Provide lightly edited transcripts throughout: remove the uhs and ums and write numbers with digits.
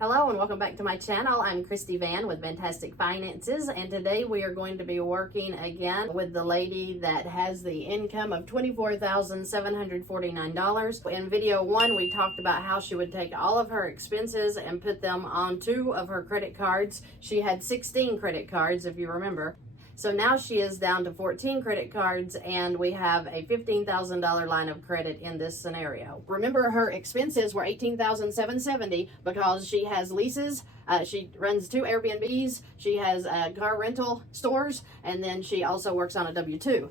Hello and welcome back to my channel. I'm Christy Vann with VANNtastic Finances, and today we are going to be working again with the lady that has the income of $24,749. In video 1, we talked about how she would take all of her expenses and put them on 2 of her credit cards. She had 16 credit cards, if you remember. So now she is down to 14 credit cards, and we have a $15,000 line of credit in this scenario. Remember, her expenses were $18,770 because she has leases. She runs 2 Airbnbs. She has car rental stores, and then she also works on a W-2.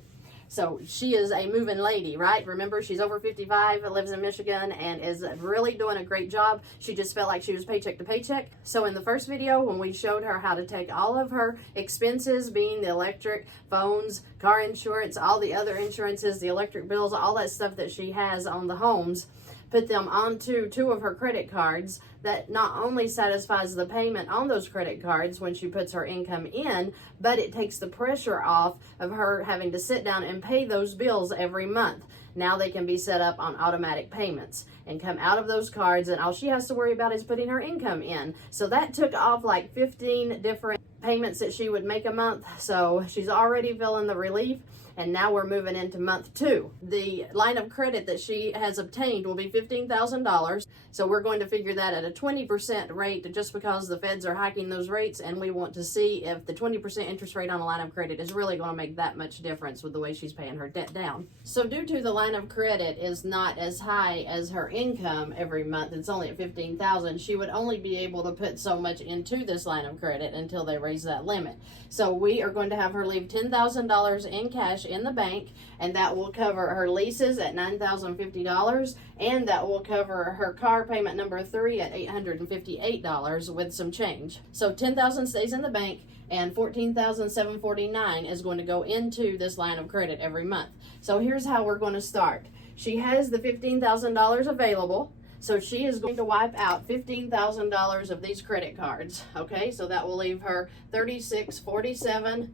So she is a moving lady, right? Remember, she's over 55, lives in Michigan, and is really doing a great job. She just felt like she was paycheck to paycheck. So in the first video, when we showed her how to take all of her expenses, being the electric, phones, car insurance, all the other insurances, the electric bills, all that stuff that she has on the homes, put them onto 2 of her credit cards, that not only satisfies the payment on those credit cards when she puts her income in, but it takes the pressure off of her having to sit down and pay those bills every month. Now they can be set up on automatic payments and come out of those cards, and all she has to worry about is putting her income in. So that took off like 15 different payments that she would make a month. So she's already feeling the relief. And now we're moving into month 2. The line of credit that she has obtained will be $15,000. So we're going to figure that at a 20% rate just because the feds are hiking those rates, and we want to see if the 20% interest rate on a line of credit is really going to make that much difference with the way she's paying her debt down. So due to the line of credit is not as high as her income every month, it's only at $15,000, she would only be able to put so much into this line of credit until they raise that limit. So we are going to have her leave $10,000 in cash in the bank, and that will cover her leases at $9,050, and that will cover her car payment number 3 at $858 with some change. So $10,000 stays in the bank, and $14,749 is going to go into this line of credit every month. So here's how we're going to start. She has the $15,000 available. So she is going to wipe out $15,000 of these credit cards. Okay, so that will leave her $36.47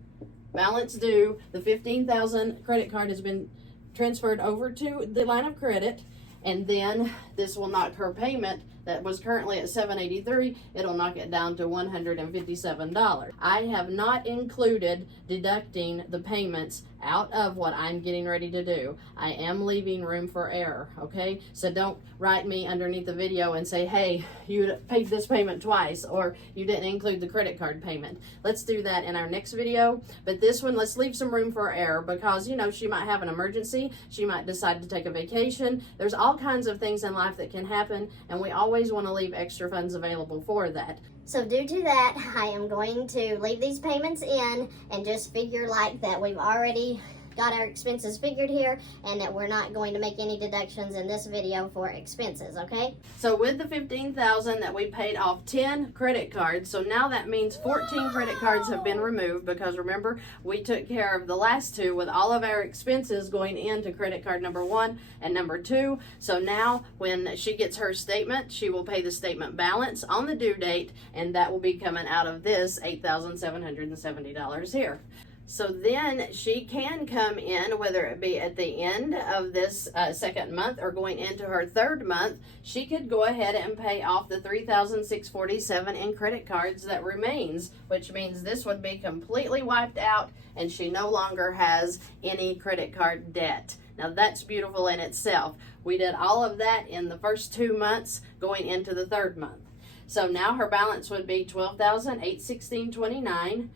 balance due. The $15,000 credit card has been transferred over to the line of credit, and then this will knock her payment that was currently at $783, it'll knock it down to $157. I have not included deducting the payments out of what I'm getting ready to do. I am leaving room for error, okay? So don't write me underneath the video and say, hey, you paid this payment twice, or you didn't include the credit card payment. Let's do that in our next video. But this one, let's leave some room for error because, you know, she might have an emergency. She might decide to take a vacation. There's all kinds of things in life that can happen, and we always want to leave extra funds available for that. So due to that, I am going to leave these payments in and just figure like that we've already got our expenses figured here, and that we're not going to make any deductions in this video for expenses, okay? So with the $15,000 that we paid off 10 credit cards, so now that means 14 credit cards have been removed, because remember, we took care of the last 2 with all of our expenses going into credit card number 1 and number 2. So now when she gets her statement, she will pay the statement balance on the due date, and that will be coming out of this $8,770 here. So then she can come in, whether it be at the end of this second month or going into her 3rd month, she could go ahead and pay off the $3,647 in credit cards that remains, which means this would be completely wiped out and she no longer has any credit card debt. Now that's beautiful in itself. We did all of that in the first 2 months going into the 3rd month. So now her balance would be $12,816.29.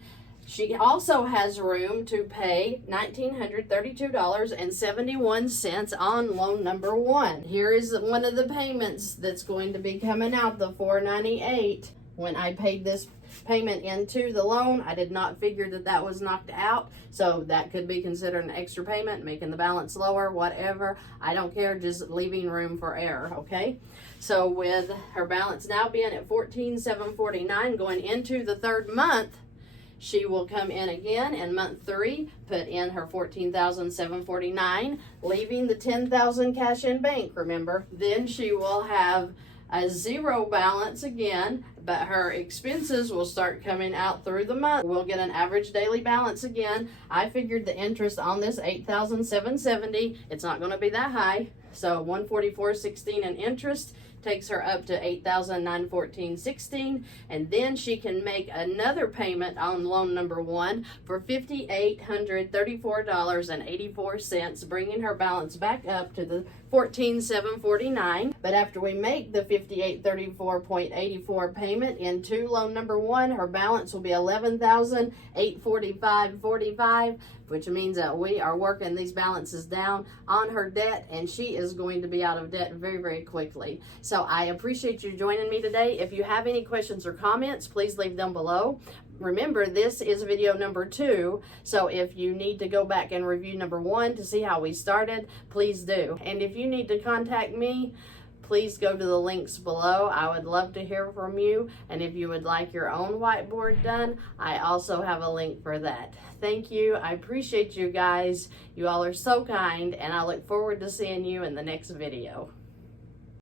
She also has room to pay $1,932.71 on loan number 1. Here is one of the payments that's going to be coming out, the $498. When I paid this payment into the loan, I did not figure that that was knocked out, so that could be considered an extra payment, making the balance lower, whatever. I don't care, just leaving room for error, okay? So with her balance now being at $14,749 going into the 3rd month, she will come in again in month 3, put in her $14,749, leaving the $10,000 cash in bank, remember. Then she will have a 0 balance again, but her expenses will start coming out through the month. We'll get an average daily balance again. I figured the interest on this $8,770, it's not going to be that high. So $144.16 in interest takes her up to $8,914.16, and then she can make another payment on loan number 1 for $5,834.84, bringing her balance back up to the $14,749. But after we make the $5,834.84 payment into loan number 1, her balance will be $11,845.45, which means that we are working these balances down on her debt, and she is going to be out of debt very, very quickly. So I appreciate you joining me today. If you have any questions or comments, please leave them below. Remember, this is video number 2, so if you need to go back and review number 1 to see how we started, please do. And if you need to contact me, please go to the links below. I would love to hear from you. And if you would like your own whiteboard done, I also have a link for that. Thank you. I appreciate you guys. You all are so kind, and I look forward to seeing you in the next video.